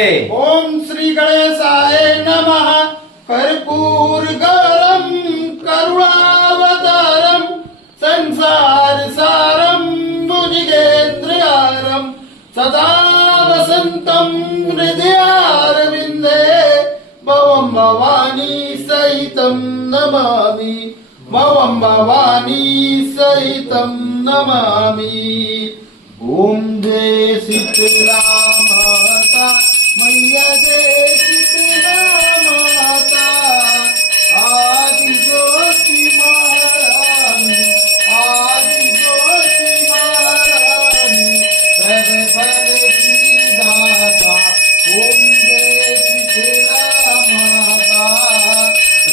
जय ओम श्री गणेशाय नमः कर्पूर गौरम करुणावतारम संसार सारम भुजगेन्द्रहारम सदा वसंतम हृदयारविंदे भवं भवानी सहितं नमामि भवं भवानी सहितं नमामि। ओम जय शीतला माता मैया जय शीतला माता आदि ज्योति महारानी आदि ज्योति महारानी सब फल की दाता। ओम जय शीतला माता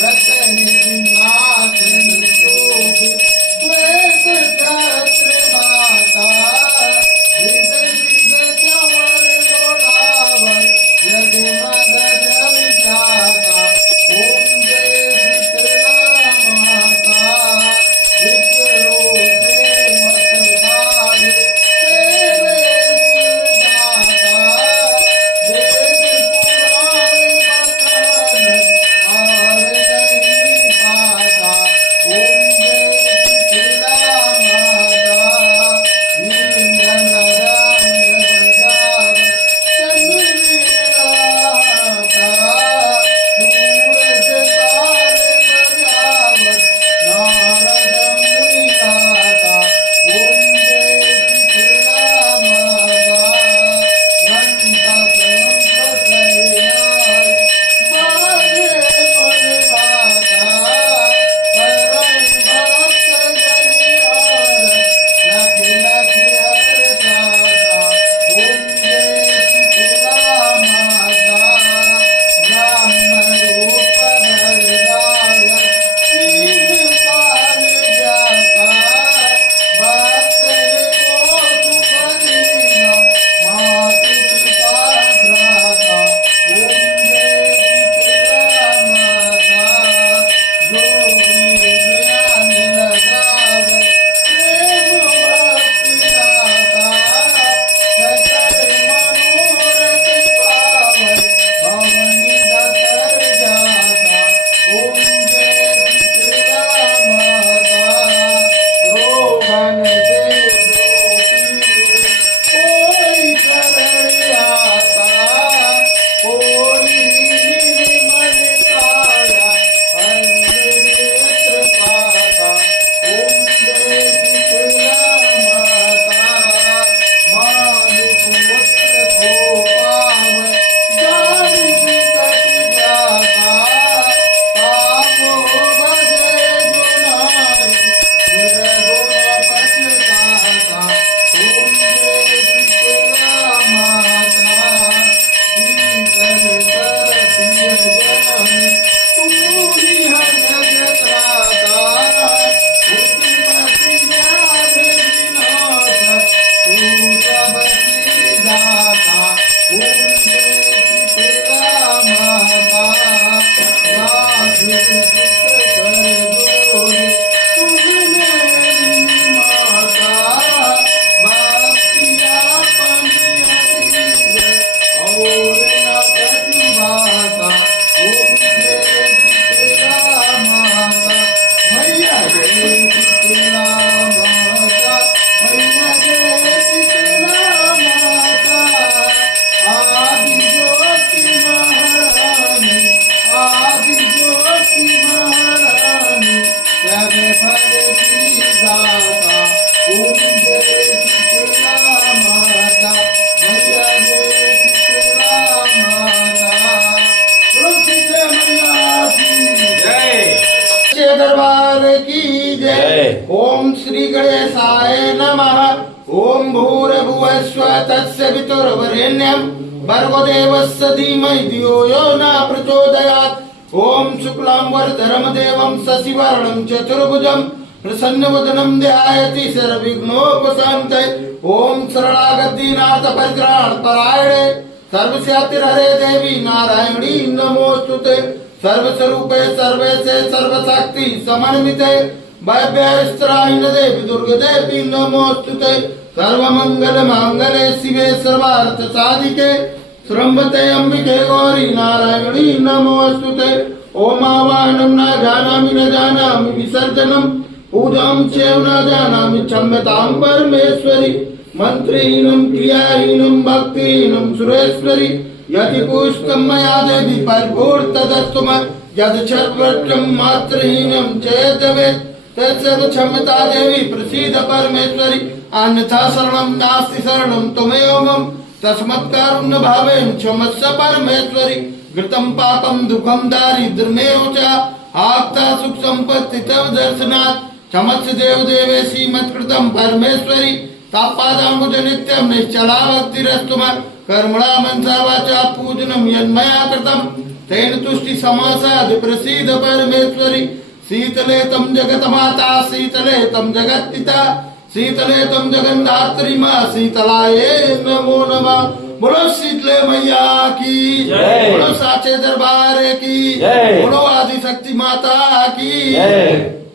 रतन सिंहासन शोभित श्वेत छत्र माता दरबार की जय। ओम श्री गणेशाय नमः। ओम भूर्भुवः स्वः तस्य वितुर्वरेण्यं भर्गो देवस्य धीमहि धियो यो न प्रचोदयात्। ओम शुक्लांबरधरं देवं शशिवर्णं चतुर्भुजं प्रसन्नवदनं ध्यायति सर्वविघ्नोपशान्तये। ओम शरणागत परित्राण परायणे सर्वस्यातिहरे देवी नारायणी नमोस्तुते। सर्वस्वरूपे सर्वेशे सर्वशक्ति समन्विते भव्यस्त्राहिन देवी दुर्गे देवी नमोस्तुते। सर्वमंगल मांगल्ये शिवे सर्वार्थ साधिके श्रम्भते अंबिके गौरी नारायणी नमोस्तुते। ओम आवाहनं न जानामि विसर्जनं पूजां चैव न जानामि क्षम्यतां परमेश्वरी। मंत्रहीनं क्रियाहीनं भक्तिहीनं सुरेश्वरी यदि पुष्टं मया देवी परिपूर्तदस्तु मम यद् सर्वत्रं मात्रहीनं चेद्भवेत् तत्सर्व क्षम्यता देवी प्रसीद परमेश्वरी। अन्यथा शरणं नास्ति शरणं त्वमेव मम तस्मत्कारुण्य भावेन क्षमस्व परमेश्वरी। घृतं पापं दुःखं दारिद्र्यमेव च आप्ता सुख संपत्ति तव दर्शनात् क्षमस्व देव देवेशी मत्कृतं परमेश्वरी। तापादाम्बुज नित्यं निश्चला भक्तिरस्तु मम कर्मणा मनसा वाचा पूजनं यन्मया कृतं तेन तुष्टि समासाद प्रसीद परमेश्वरी। शीतले तं जगन्माता शीतले तं जगत्पिता शीतले तं जगन्धात्री मां शीतलाये नमो नमः। बोलो शीतले मैया की जय, बोलो साचे दरबार की जय, बोलो आदि शक्ति माता की जय।